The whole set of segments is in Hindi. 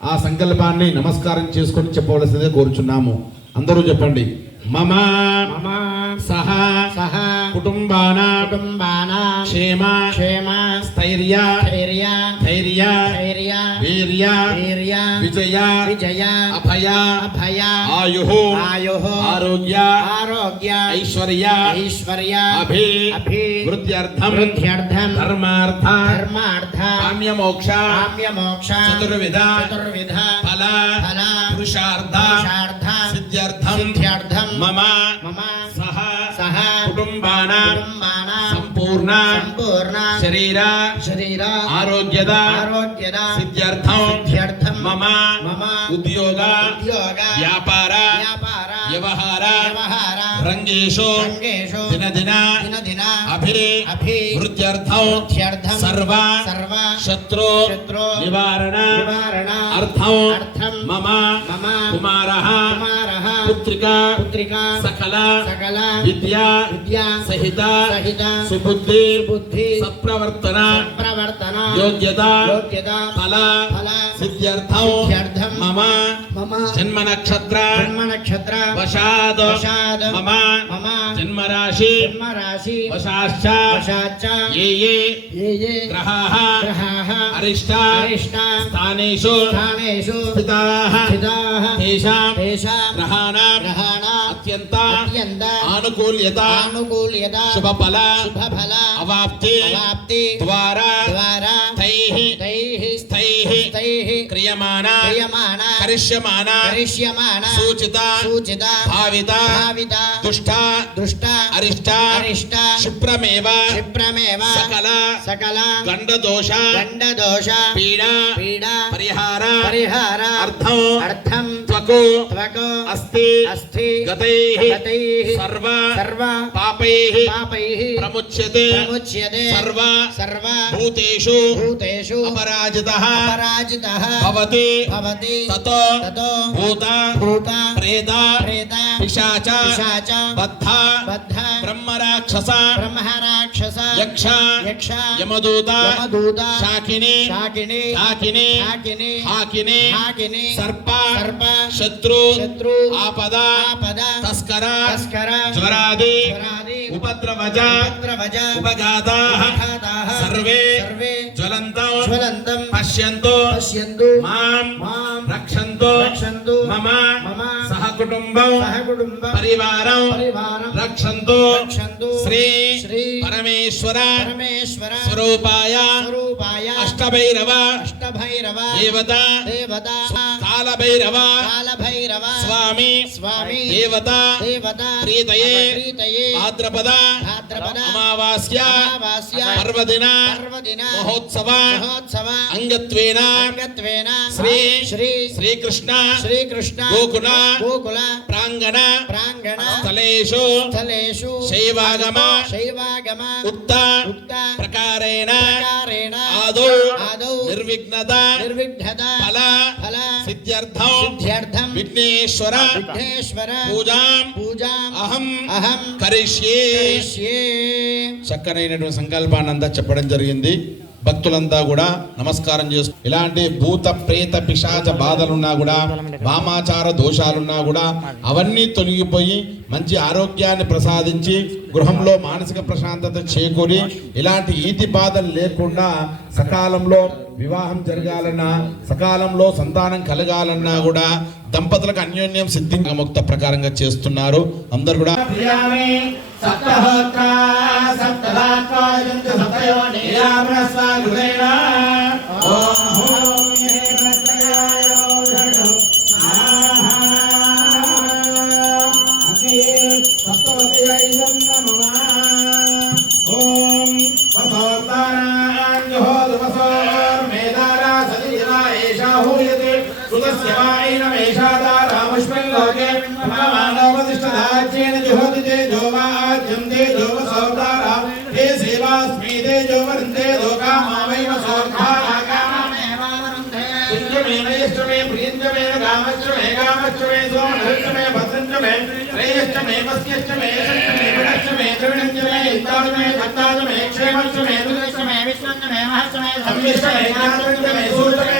ఆ సంకల్పాన్ని నమస్కారం చేసుకొని చెప్పవలసిందిగా కోరుచున్నాము. అందరూ చెప్పండి. మమ మమ సహ సహ కుటుంబాన కుటుంబానాం క్షేమ క్షేమ धैर्य धैर्य धैर्य धैर्य वीर्य वीर्य विजय विजय अभय अभय आयु आयुः आरोग्य आरोग्य ऐश्वर्य ऐश्वर्य अभि अभि वृद्ध्यर्थम वृद्ध्यर्थम धर्मार्थ धर्मार्थ काम्य मोक्ष काम्य मोक्ष चतुर्विध चतुर्विध फल फल पुरुषार्थ पुरुषार्थ सिद्ध्यर्थम सिद्ध्यर्थम मम मम सह सह कुटुंबानां कुटुंबानां संपूर्ण संपूर्ण शरीर शरीर आरोग्य सिद्ध्यर्थ मम उद्योग व्यापार व्यापार व्यवहार व्यवहार रंगेशो रंगेशो दिन दिना दिन दिना अभि सर्व सर्व शत्रु निवारण अर्थ मम कुमार पुत्रिका पुत्रिका सकला सकला विद्या विद्या सहिता सहिता सुबुद्धि बुद्धि सप्रवर्तना प्रवर्तना योग्यता योग्यता फला फला सिद्ध्यर्थौ सिद्ध्यर्थम मम मम जन्म नक्षत्र जन्म नक्षत्र वशाद वशाद मम मम जन्मराशि। जन्मराशि। वशाश्च। वशाश्च। ये ये। ये ये। ग्रहाः। ग्रहाः। अरिष्टा। अरिष्टा। स्थानेषु। स्थानेषु। स्थिताः। स्थिताः। तेषां तेषां ग्रहाणां ग्रहाणां अवाप्ति। अवाप्ति। द्वारा। द्वारा। तैः। तैः। उक्तैः क्रियमाणा क्रियमाणा करिष्यमाणा करिष्यमाणा सूचिता सूचिता भाविता भाविता दुष्टा दुष्टा अरिष्टा अरिष्टा क्षिप्रमेव क्षिप्रमेव सकला सकला गण्डदोषा गण्डदोषा पीडा पीडा परिहार परिहार त्वको त्वको अस्ति अस्ति सर्व सर्व पापैः पापैः प्रमुच्यते प्रमुच्यते सर्व सर्व भूतेषु भूतेषु अपराजितः अपराजितः भवति भवति ततो ततो भूता भूता प्रेता प्रेता पिशाच पिशाच बद्धा बद्धा ब्रह्म బ్రహ్మరాక్షస బ్రహ్మరాక్షస యక్ష యక్ష యమదూత యమదూత శాకిని శాకిని హాకిని శాకిని హాకిని హాకిని సర్ప సర్ప శత్రు శత్రు ఆపద ఆపద తస్కర తస్కర జ్వరాది జ్వరాది ఉపద్రవజ ఉపద్రవజ ఉపఘాతాః ఉపఘాతాః సర్వే ज्वलन्त ज्वलन्तं पश्यन्तु पश्यन्तु मां मां रक्षन्तु रक्षन्तु मम मम सह कुटुम्बं सह कुटुम्बं परिवारं परिवारं रक्षन्तु रक्षन्तु श्री श्री परमेश्वर परमेश्वर स्वरूपाय स्वरूपाय अष्टभैरव अष्टभैरव देवता देवता కాలభైరవ కాలభైరవ స్వామి స్వామి దేవత దేవత ప్రీతయే ప్రీతయే భాద్రపద భాద్రపద అమావాస్య అమావాస్య పర్వదిన పర్వదిన మహోత్సవ మహోత్సవ అంగత్వేన అంగత్వేన శ్రీ శ్రీ శ్రీకృష్ణ శ్రీకృష్ణ గోకుల గోకుల ప్రాంగణ ప్రాంగణ స్థలేషు స్థలేషు శైవాగమ శైవాగమ ఉక్త ఉక్త ప్రకారేణ ప్రకారేణ ఆదౌ ఆదౌ నిర్విఘ్నత నిర్విఘ్నత ఫల ఫల సిద్ధ్యర్థం సిద్ధ్యర్థం విఘ్నేశ్వర విఘ్నేశ్వర పూజాం పూజాం అహం అహం కరిష్యే చక్కనైనటువంటి సంకల్పాన్ని అంతా చెప్పడం జరిగింది. భక్తులంతా కూడా నమస్కారం చేస్తూ ఇలాంటి భూత ప్రేత పిశాచ బాధలున్నా కూడా వామాచార దోషాలున్నా కూడా అవన్నీ తొలగిపోయి మంచి ఆరోగ్యాన్ని ప్రసాదించి గృహంలో మానసిక ప్రశాంతత చేకూరి ఇలాంటి ఈతి బాధలు లేకుండా సకాలంలో వివాహం జరగాలన్నా సకాలంలో సంతానం కలగాలన్నా కూడా దంపతులకు అన్యోన్యం సిద్ధించముక్త ప్రకారంగా చేస్తున్నారు. అందరు కూడా ఓం स्यवायेन मेषादा रामश्वल्लोके प्रमाणोपतिष्ठदाच्येन जुहोति ते जोवाज्यं ते जोवसौतारा ते सेवास्मि ते जोवन्दे लोका मामैव सौर्धाराकामेवावरुन्धेष्टमे प्रियञ्जमे कामश्रमे कामश्रमे सोमनश्रमे भद्रञ्जमे श्रेयश्चमे पस्यश्चमे यशश्चमे गुणश्चमे त्रिविणञ्जमे इत्ताजमे भक्ताजमे क्षेमश्चमे दुर्गश्चमे विश्वञ्जमे महश्चमे सम्मिश्रमे ज्ञानञ्जमे सूत्रमे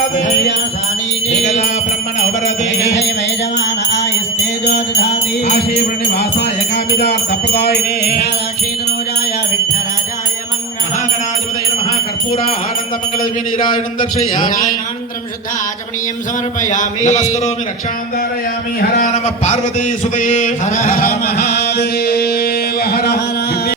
పూర్ణం దదాతి ఏకదా బ్రహ్మణ ఉపరతే ఆశే ప్రణివాసాయ కామిదార్థ ప్రదాయినే మహాగణాధిపతయ నమః కర్పూర ఆనంద మంగళ వినీరాయణం దర్శయామి అనంతరం శుద్ధ ఆచమనీయం సమర్పయామి నమస్కరోమి రక్షాంధారయామి హర నమ పార్వతీ సుదే హర హర మహాదేవ్